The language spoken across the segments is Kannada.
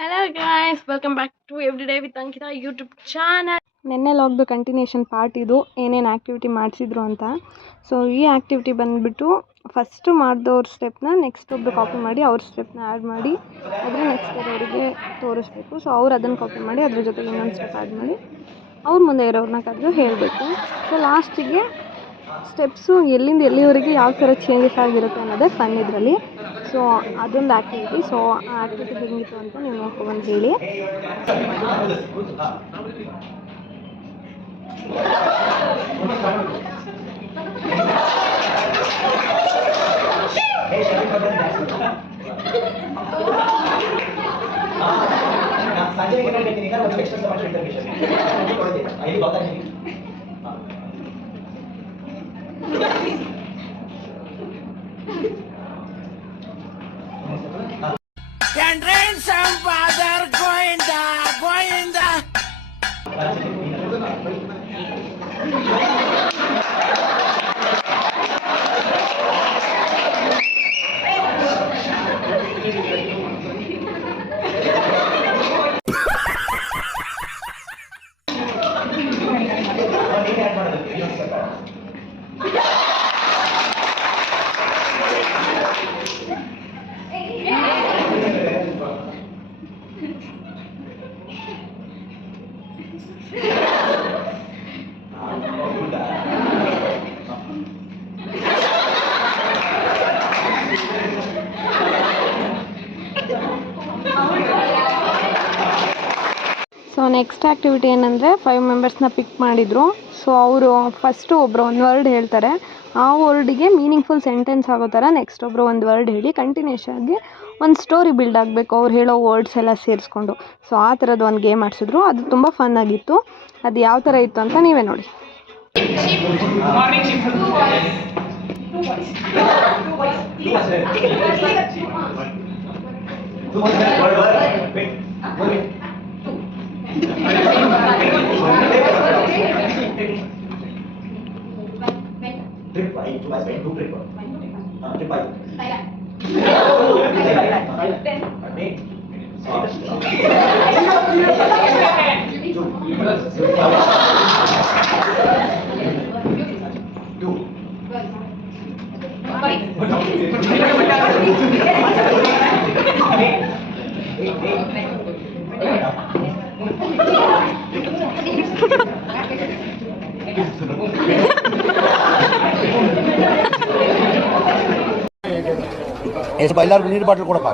Hello guys, welcome back to everyday with Ankita YouTube channel. ನೆನ್ನೆ ಲಾಗ್ದು ಕಂಟಿನ್ಯೂಷನ್ ಪಾರ್ಟ್ ಇದು, ಏನೇನು ಆ್ಯಕ್ಟಿವಿಟಿ ಮಾಡಿಸಿದ್ರು ಅಂತ. ಸೊ ಈ ಆ್ಯಕ್ಟಿವಿಟಿ ಬಂದುಬಿಟ್ಟು ಫಸ್ಟು ಮಾಡಿದವ್ರ ಸ್ಟೆಪ್ನ ನೆಕ್ಸ್ಟ್ ಒಬ್ಬರು ಕಾಪಿ ಮಾಡಿ ಅವ್ರ ಸ್ಟೆಪ್ನ ಆ್ಯಡ್ ಮಾಡಿ ಅದರ ನೆಕ್ಸ್ಟ್ ಅವರಿಗೆ ತೋರಿಸ್ಬೇಕು. ಸೊ ಅವ್ರು ಅದನ್ನು ಕಾಪಿ ಮಾಡಿ ಅದ್ರ ಜೊತೆಗೆ ಇನ್ನೊಂದು ಸ್ಟೆಪ್ ಆ್ಯಡ್ ಮಾಡಿ ಅವ್ರ ಮುಂದೆ ಇರೋರನ್ನ ಕರೆದು ಹೇಳಬೇಕು. ಸೊ ಲಾಸ್ಟಿಗೆ ಸ್ಟೆಪ್ಸು ಎಲ್ಲಿಂದ ಎಲ್ಲಿವರೆಗೆ ಯಾವ ಥರ ಚೇಂಜಸ್ ಆಗಿರುತ್ತೆ ಅನ್ನೋದೇ ಫನ್ ಇದರಲ್ಲಿ. ಸೊ ಅದೊಂದು ಆ್ಯಕ್ಟಿವಿಟಿ. ಸೊ ಆ ಆ್ಯಕ್ಟಿವಿಟಿ ಹೇಗಿತ್ತು ಅಂತ ನೀವು ನೋಡ್ಕೊಂಡು ಹೇಳಿ. ಸೊ ನೆಕ್ಸ್ಟ್ ಆ್ಯಕ್ಟಿವಿಟಿ ಏನಂದರೆ 5 ಮೆಂಬರ್ಸ್ನ ಪಿಕ್ ಮಾಡಿದರು. ಸೊ ಅವರು ಫಸ್ಟು ಒಬ್ಬರು ಒಂದು ವರ್ಡ್ ಹೇಳ್ತಾರೆ, ಆ ವರ್ಡಿಗೆ ಮೀನಿಂಗ್ಫುಲ್ ಸೆಂಟೆನ್ಸ್ ಆಗೋ ಥರ ನೆಕ್ಸ್ಟ್ ಒಬ್ಬರು ಒಂದು ವರ್ಡ್ ಹೇಳಿ ಕಂಟಿನ್ಯೂಸ್ ಆಗಿ ಒಂದು ಸ್ಟೋರಿ ಬಿಲ್ಡ್ ಆಗಬೇಕು ಅವ್ರು ಹೇಳೋ ವರ್ಡ್ಸ್ ಎಲ್ಲ ಸೇರಿಸ್ಕೊಂಡು. ಸೊ ಆ ಥರದ್ದು ಒಂದು ಗೇಮ್ ಆಡಿಸಿದ್ರು, ಅದು ತುಂಬ ಫನ್ ಆಗಿತ್ತು. ಅದು ಯಾವ ಥರ ಇತ್ತು ಅಂತ ನೀವೇ ನೋಡಿ. ಸ್ವಲ್ಪ ಎಲ್ಲರಿಗೂ ನೀರು ಬಾಟಲ್ ಕೊಡಪ್ಪ,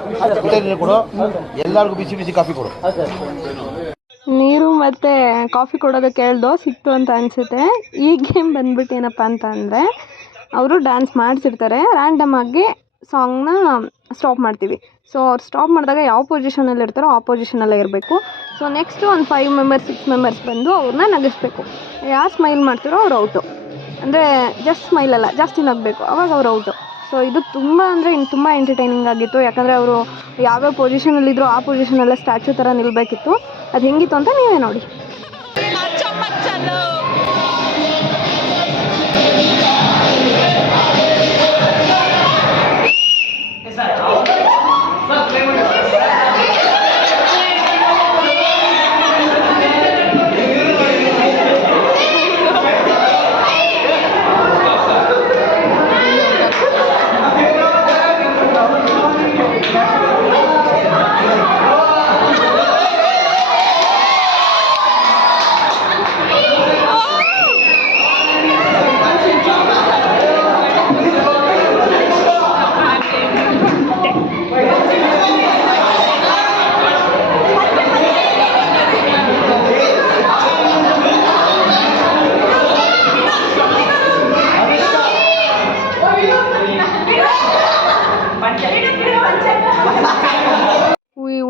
ನೀರು ಕೊಡು, ಎಲ್ಲರಿಗೂ ಬಿಸಿ ಬಿಸಿ ಕಾಫಿ ಕೊಡು. ನೀರು ಮತ್ತು ಕಾಫಿ ಕೊಡೋದಕ್ಕೆ ಹೇಳ್ದೋ ಸಿಕ್ತು ಅಂತ ಅನಿಸುತ್ತೆ. ಈ ಗೇಮ್ ಬಂದ್ಬಿಟ್ಟು ಏನಪ್ಪ ಅಂತ ಅಂದರೆ, ಅವರು ಡ್ಯಾನ್ಸ್ ಮಾಡಿಸಿರ್ತಾರೆ, ರ್ಯಾಂಡಮ್ ಆಗಿ ಸಾಂಗ್ನ ಸ್ಟಾಪ್ ಮಾಡ್ತೀವಿ. ಸೊ ಅವ್ರು ಸ್ಟಾಪ್ ಮಾಡಿದಾಗ ಯಾವ ಪೊಸಿಷನಲ್ಲಿ ಇರ್ತಾರೋ ಆ ಪೊಸಿಷನಲ್ಲೇ ಇರಬೇಕು. ಸೊ ನೆಕ್ಸ್ಟು ಒಂದು 5 ಮೆಂಬರ್ಸ್ 6 ಮೆಂಬರ್ಸ್ ಬಂದು ಅವ್ರನ್ನ ನಗಿಸ್ಬೇಕು. ಯಾರು ಸ್ಮೈಲ್ ಮಾಡ್ತಾರೋ ಅವ್ರು ಔಟು, ಅಂದರೆ ಜಸ್ಟ್ ಸ್ಮೈಲಲ್ಲ, ಜಾಸ್ತಿ ನಗಬೇಕು, ಅವಾಗ ಅವ್ರು ಔಟು. ಸೊ ಇದು ತುಂಬ ಅಂದರೆ ತುಂಬ ಎಂಟರ್ಟೈನಿಂಗ್ ಆಗಿತ್ತು. ಯಾಕಂದರೆ ಅವರು ಯಾವ್ಯಾವ ಪೊಸಿಷನಲ್ಲಿದ್ದರೂ ಆ ಪೊಸಿಷನಲ್ಲೇ ಸ್ಟ್ಯಾಚ್ಯೂ ಥರ ನಿಲ್ಲಬೇಕಿತ್ತು. ಅದು ಹೆಂಗಿತ್ತು ಅಂತ ನೀವೇ ನೋಡಿ.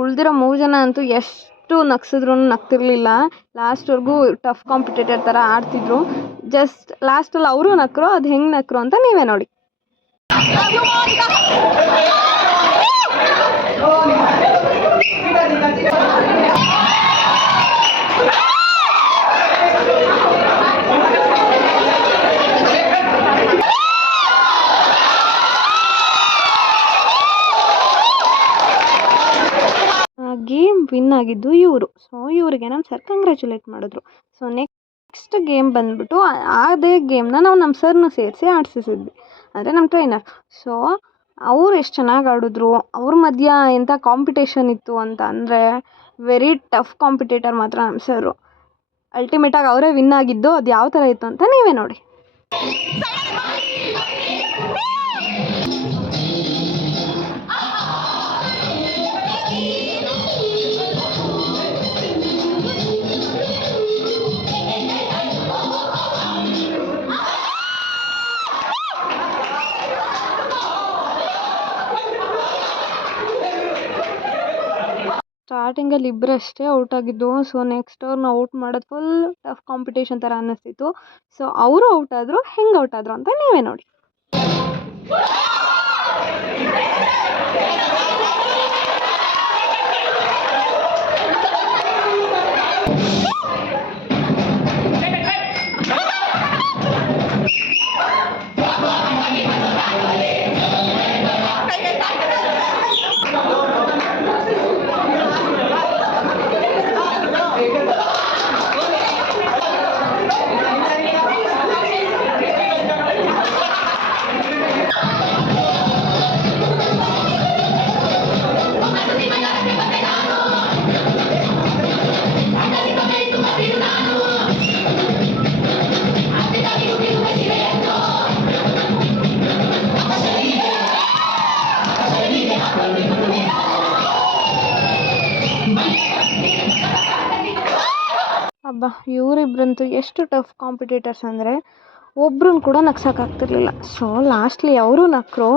ಉಳಿದಿರೋ 3 ಜನ ಅಂತೂ ಎಷ್ಟು ನಗ್ಸಿದ್ರು ನಗ್ತಿರ್ಲಿಲ್ಲ. ಲಾಸ್ಟ್ವರೆಗೂ ಟಫ್ ಕಾಂಪಿಟೇಟರ್ ಥರ ಆಡ್ತಿದ್ರು. ಜಸ್ಟ್ ಲಾಸ್ಟಲ್ಲಿ ಅವರು ನಕ್ಕರು, ಅದು ಹೆಂಗೆ ನಕ್ಕರು ಅಂತ ನೀವೇ ನೋಡಿ. ಗೇಮ್ ವಿನ್ ಆಗಿದ್ದು ಇವರು. ಸೊ ಇವರಿಗೆ ನಮ್ಮ ಸರ್ ಕಂಗ್ರ್ಯಾಚುಲೇಟ್ ಮಾಡಿದ್ರು. ಸೊ ನೆಕ್ಸ್ಟ್ ಗೇಮ್ ಬಂದುಬಿಟ್ಟು ಅದೇ ಗೇಮ್ನ ನಾವು ನಮ್ಮ ಸರ್ನ ಸೇರಿಸಿ ಆಡಿಸಿದ್ವಿ, ಅಂದರೆ ನಮ್ಮ ಟ್ರೈನರ್. ಸೊ ಅವ್ರು ಎಷ್ಟು ಚೆನ್ನಾಗಿ ಆಡಿದ್ರು. ಅವ್ರ ಮಧ್ಯ ಎಂಥ ಕಾಂಪಿಟೇಷನ್ ಇತ್ತು ಅಂತ ಅಂದರೆ ವೆರಿ ಟಫ್ ಕಾಂಪಿಟೇಟರ್ ಮಾತ್ರ ನಮ್ಮ ಸರು. ಅಲ್ಟಿಮೇಟಾಗಿ ಅವರೇ ವಿನ್ ಆಗಿದ್ದು. ಅದು ಯಾವ ಥರ ಇತ್ತು ಅಂತ ನೀವೇ ನೋಡಿ. ಸ್ಟಾರ್ಟಿಂಗಲ್ಲಿ ಇಬ್ಬರಷ್ಟೇ ಔಟ್ ಆಗಿದ್ದು. ಸೊ ನೆಕ್ಸ್ಟ್ ಅವ್ರನ್ನ ಔಟ್ ಮಾಡೋದು ಫುಲ್ ಟಫ್ ಕಾಂಪಿಟೇಷನ್ ಥರ ಅನ್ನಿಸ್ತಿತ್ತು. ಸೊ ಅವರು ಔಟ್ ಆದರು. ಹೆಂಗೆ ಔಟ್ ಆದರು ಅಂತ ನೀವೇ ನೋಡಿ. ಅಬ್ಬಾ, ಇವರಿಬ್ಬರಂತೂ ಎಷ್ಟು ಟಫ್ ಕಾಂಪಿಟೇಟರ್ಸ್ ಅಂದರೆ ಒಬ್ರನ್ನ ಕೂಡ ನಗ್ಸೋಕ್ಕಾಗ್ತಿರ್ಲಿಲ್ಲ. ಸೊ ಲಾಸ್ಟ್ಲಿ ಅವರು ನಕ್ಕರು.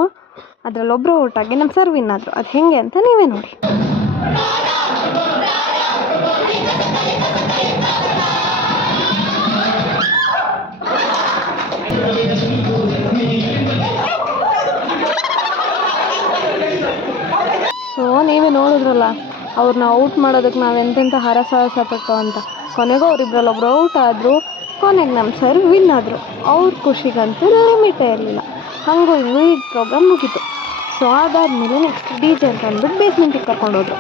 ಅದರಲ್ಲೊಬ್ಬರು ಔಟಾಗಿ ನಮ್ಮ ಸರ್ ವಿನ್ ಆದರು. ಅದು ಹೇಗೆ ಅಂತ ನೀವೇ ನೋಡಿ. ಸೊ ನೀವೇ ನೋಡಿದ್ರಲ್ಲ, ಅವ್ರನ್ನ ಔಟ್ ಮಾಡೋದಕ್ಕೆ ನಾವು ಎಂತೆಂಥ ಹರಸಾಹಸ ಪಟ್ಟು ಅಂತ. ಕೊನೆಗೂ ಅವರಿಬ್ಬರಲ್ಲಿ ಒಬ್ಬರು ಔಟ್ ಆದರು. ಕೊನೆಗೆ ನಮ್ಮ ಸರ್ ವಿನ್ ಆದರು. ಅವ್ರ ಖುಷಿಗಂತೂ ಲಿಮಿಟೇ ಇರಲಿಲ್ಲ. ಹಾಗೂ ಹಿಂಗೂ ಈ ಪ್ರೋಗ್ರಾಮ್ ಮುಗೀತು. ಸೊ ಅದಾದಮೇಲೆ ನೆಕ್ಸ್ಟ್ ಡಿ ಜೆ ಅಂತ ಅಂದ್ಬಿಟ್ಟು ಬೇಸ್ಮೆಂಟಿಗೆ ಕರ್ಕೊಂಡೋದ್ರು.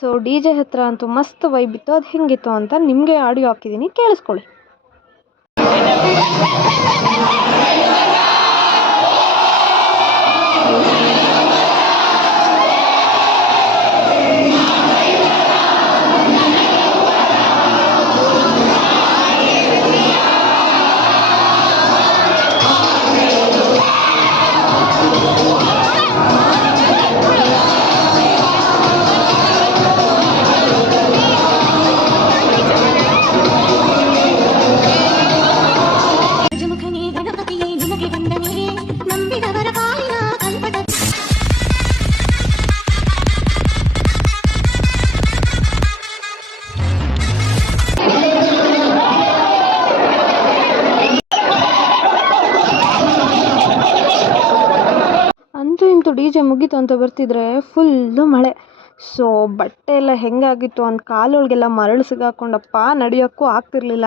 ಸೊ ಡಿ ಜೆ ಹತ್ರ ಅಂತೂ ಮಸ್ತ್ ವೈಬ್ ಇತ್ತು. ಅದು ಹೆಂಗಿತ್ತು ಅಂತ ನಿಮಗೆ ಆಡಿಯೋ ಹಾಕಿದ್ದೀನಿ, ಕೇಳಿಸ್ಕೊಳ್ಳಿ. ಡಿ ಜೆ ಮುಗೀತು ಅಂತ ಬರ್ತಿದ್ರೆ ಫುಲ್ಲು ಮಳೆ. ಸೊ ಬಟ್ಟೆ ಎಲ್ಲ ಹೆಂಗಾಗಿತ್ತು ಅಂತ ಕಾಲೊಳಗೆಲ್ಲ ಮರಳು ಸಿಗಾಕೊಂಡಪ್ಪ ನಡೆಯೋಕ್ಕೂ ಆಗ್ತಿರ್ಲಿಲ್ಲ.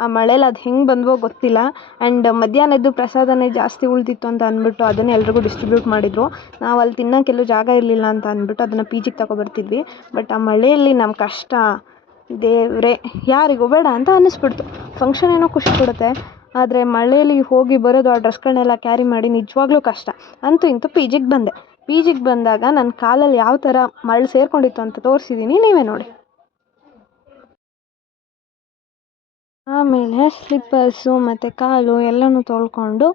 ಆ ಮಳೇಲಿ ಅದು ಹೆಂಗೆ ಬಂದವೋ ಗೊತ್ತಿಲ್ಲ. ಆ್ಯಂಡ್ ಮಧ್ಯಾಹ್ನದ್ದು ಪ್ರಸಾದನೇ ಜಾಸ್ತಿ ಉಳಿದಿತ್ತು ಅಂತ ಅಂದ್ಬಿಟ್ಟು ಅದನ್ನೇ ಎಲ್ರಿಗೂ ಡಿಸ್ಟ್ರಿಬ್ಯೂಟ್ ಮಾಡಿದರು. ನಾವು ಅಲ್ಲಿ ತಿನ್ನೋಕ್ಕೆಲ್ಲೂ ಜಾಗ ಇರಲಿಲ್ಲ ಅಂತ ಅಂದ್ಬಿಟ್ಟು ಅದನ್ನು ಪಿ ಜಿಗೆ ತಗೊಬರ್ತಿದ್ವಿ. ಬಟ್ ಆ ಮಳೆಯಲ್ಲಿ ನಮ್ಮ ಕಷ್ಟ ದೇವ್ರೆ ಯಾರಿಗೂ ಬೇಡ ಅಂತ ಅನ್ನಿಸ್ಬಿಡ್ತು. ಫಂಕ್ಷನ್ ಏನೋ ಖುಷಿ ಕೊಡುತ್ತೆ, ಆದರೆ ಮಳೆಯಲ್ಲಿ ಹೋಗಿ ಬರೋದು, ಆ ಡ್ರೆಸ್ಗಳನ್ನೆಲ್ಲ ಕ್ಯಾರಿ ಮಾಡಿ ನಿಜವಾಗ್ಲೂ ಕಷ್ಟ. ಅಂತೂ ಇಂತೂ ಪಿ ಜಿಗೆ ಬಂದೆ. ಪಿ ಜಿಗೆ ಬಂದಾಗ ನನ್ನ ಕಾಲಲ್ಲಿ ಯಾವ ಥರ ಮರಳು ಸೇರ್ಕೊಂಡಿತ್ತು ಅಂತ ತೋರಿಸಿದ್ದೀನಿ, ನೀವೇ ನೋಡಿ. ಆಮೇಲೆ ಸ್ಲಿಪ್ಪರ್ಸು ಮತ್ತು ಕಾಲು ಎಲ್ಲನೂ ತೊಳ್ಕೊಂಡು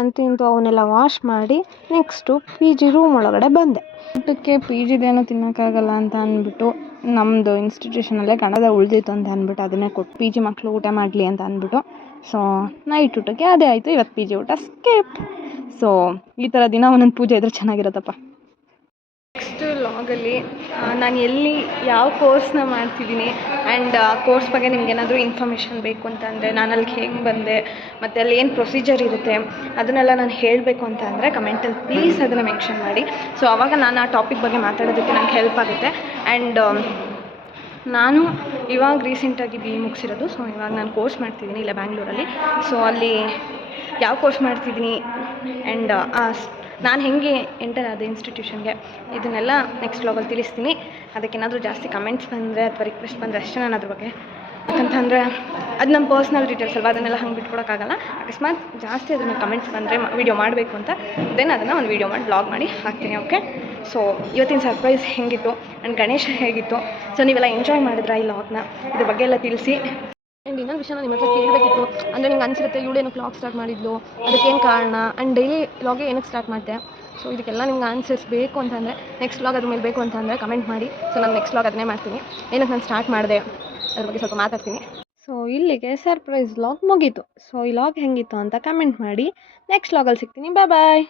ಅಂತೂ ಇಂತೂ ಅವನ್ನೆಲ್ಲ ವಾಶ್ ಮಾಡಿ ನೆಕ್ಸ್ಟು ಪಿ ಜಿ ರೂಮ್ ಒಳಗಡೆ ಬಂದೆ. ಊಟಕ್ಕೆ ಪಿ ಜಿದೇನೋ ತಿನ್ನೋಕ್ಕಾಗಲ್ಲ ಅಂತ ಅಂದ್ಬಿಟ್ಟು ನಮ್ಮದು ಇನ್ಸ್ಟಿಟ್ಯೂಷನಲ್ಲೇ ಕನ್ನಡ ಉಳಿದಿತ್ತು ಅಂತ ಅಂದ್ಬಿಟ್ಟು ಅದನ್ನೇ ಕೊಟ್ಟು ಪಿ ಜಿ ಮಕ್ಕಳು ಊಟ ಮಾಡಲಿ ಅಂತ ಅಂದ್ಬಿಟ್ಟು ಸೊ ನೈಟ್ ಊಟಕ್ಕೆ ಅದೇ ಆಯಿತು. ಇವತ್ತು ಪಿ ಜಿ ಊಟ ಸ್ಕಿಪ್. ಸೊ ಈ ಥರ ದಿನ ಒಂದೊಂದು ಪೂಜೆ ಇದ್ದರೆ ಚೆನ್ನಾಗಿರುತ್ತಪ್ಪ. ನೆಕ್ಸ್ಟ್ ಲಾಗಲ್ಲಿ ನಾನು ಎಲ್ಲಿ ಯಾವ ಕೋರ್ಸ್ನ ಮಾಡ್ತಿದ್ದೀನಿ ಆ್ಯಂಡ್ ಆ ಕೋರ್ಸ್ ಬಗ್ಗೆ ನಿಮ್ಗೇನಾದರೂ ಇನ್ಫಾರ್ಮೇಷನ್ ಬೇಕು ಅಂತಂದರೆ ನಾನು ಅಲ್ಲಿಗೆ ಹೆಂಗೆ ಬಂದೆ ಮತ್ತು ಅಲ್ಲಿ ಏನು ಪ್ರೊಸೀಜರ್ ಇರುತ್ತೆ ಅದನ್ನೆಲ್ಲ ನಾನು ಹೇಳಬೇಕು ಅಂತ ಅಂದರೆ ಕಮೆಂಟಲ್ಲಿ ಪ್ಲೀಸ್ ಅದನ್ನು ಮೆನ್ಷನ್ ಮಾಡಿ. ಸೊ ಆವಾಗ ನಾನು ಆ ಟಾಪಿಕ್ ಬಗ್ಗೆ ಮಾತಾಡೋದಕ್ಕೆ ನನಗೆ ಹೆಲ್ಪ್ ಆಗುತ್ತೆ. ಆ್ಯಂಡ್ ನಾನು ಇವಾಗ ರೀಸೆಂಟಾಗಿ BE ಮುಗಿಸಿರೋದು. ಸೊ ಇವಾಗ ನಾನು ಕೋರ್ಸ್ ಮಾಡ್ತಿದ್ದೀನಿ ಇಲ್ಲ ಬ್ಯಾಂಗ್ಳೂರಲ್ಲಿ. ಸೊ ಅಲ್ಲಿ ಯಾವ ಕೋರ್ಸ್ ಮಾಡ್ತಿದ್ದೀನಿ ಆ್ಯಂಡ್ ಆ ನಾನು ಹೆಂಗೆ ಎಂಟರ್ ಆದೆ ಇನ್ಸ್ಟಿಟ್ಯೂಷನ್ಗೆ ಇದನ್ನೆಲ್ಲ ನೆಕ್ಸ್ಟ್ ವ್ಲಾಗಲ್ಲಿ ತಿಳಿಸ್ತೀನಿ. ಅದಕ್ಕೇನಾದರೂ ಜಾಸ್ತಿ ಕಮೆಂಟ್ಸ್ ಬಂದರೆ ಅಥವಾ ರಿಕ್ವೆಸ್ಟ್ ಬಂದರೆ ಅಷ್ಟೇ ನಾನು ಅದ್ರ ಬಗ್ಗೆ, ಯಾಕಂತಂದರೆ ಅದು ನಮ್ಮ ಪರ್ಸ್ನಲ್ ಡೀಟೇಲ್ಸ್ ಅಲ್ವಾ, ಅದನ್ನೆಲ್ಲ ಹಂಗೆ ಬಿಟ್ಕೊಡೋಕ್ಕಾಗಲ್ಲ. ಅಕಸ್ಮಾತ್ ಜಾಸ್ತಿ ಅದನ್ನು ಕಮೆಂಟ್ಸ್ ಬಂದರೆ ವೀಡಿಯೋ ಮಾಡಬೇಕು ಅಂತ ದೆನ್ ಅದನ್ನು ಒಂದು ವೀಡಿಯೋ ಮಾಡಿ ಬ್ಲಾಗ್ ಮಾಡಿ ಹಾಕ್ತೀನಿ. ಓಕೆ, ಸೊ ಇವತ್ತಿನ ಸರ್ಪ್ರೈಸ್ ಹೇಗಿತ್ತು ಆ್ಯಂಡ್ ಗಣೇಶ ಹೇಗಿತ್ತು, ಸೊ ನೀವೆಲ್ಲ ಎಂಜಾಯ್ ಮಾಡಿದ್ರಾ ಈ ವ್ಲಾಗ್ನ, ಇದ್ರ ಬಗ್ಗೆ ಎಲ್ಲ ತಿಳಿಸಿ. ಆ್ಯಂಡ್ ಇನ್ನೊಂದು ವಿಷಯ ನಿಮ್ಮ ಹತ್ರ ಕೇಳಬೇಕಿತ್ತು, ಅಂದರೆ ನಿಮ್ಗೆ ಅನಿಸಿರುತ್ತೆ ಇವಳೇನು ವ್ಲಾಗ್ ಸ್ಟಾರ್ಟ್ ಮಾಡಿದ್ಲು, ಅದಕ್ಕೇನು ಕಾರಣ, ಆ್ಯಂಡ್ ಡೈಲಿ ವ್ಲಾಗೆ ಏನಕ್ಕೆ ಸ್ಟಾರ್ಟ್ ಮಾಡ್ತೆ. ಸೊ ಇದಕ್ಕೆಲ್ಲ ನಿಮ್ಗೆ ಆನ್ಸರ್ಸ್ ಬೇಕು ಅಂತಂದರೆ ನೆಕ್ಸ್ಟ್ ವ್ಲಾಗ್ ಅದ್ರ ಮೇಲೆ ಬೇಕು ಅಂತಂದರೆ ಕಮೆಂಟ್ ಮಾಡಿ. ಸೊ ನಾನು ನೆಕ್ಸ್ಟ್ ವ್ಲಾಗ್ ಅದನ್ನೇ ಮಾಡ್ತೀನಿ, ಏನಕ್ಕೆ ನಾನು ಸ್ಟಾರ್ಟ್ ಮಾಡಿದೆ ಅದ್ರ ಬಗ್ಗೆ ಸ್ವಲ್ಪ ಮಾತಾಡ್ತೀನಿ. ಸೊ ಇಲ್ಲಿಗೆ ಸರ್ಪ್ರೈಸ್ ವ್ಲಾಗ್ ಮುಗೀತು. ಸೊ ಈ ವ್ಲಾಗ್ ಹೆಂಗಿತ್ತು ಅಂತ ಕಮೆಂಟ್ ಮಾಡಿ. ನೆಕ್ಸ್ಟ್ ವ್ಲಾಗಲ್ಲಿ ಸಿಗ್ತೀನಿ. ಬಾಯ್ ಬಾಯ್.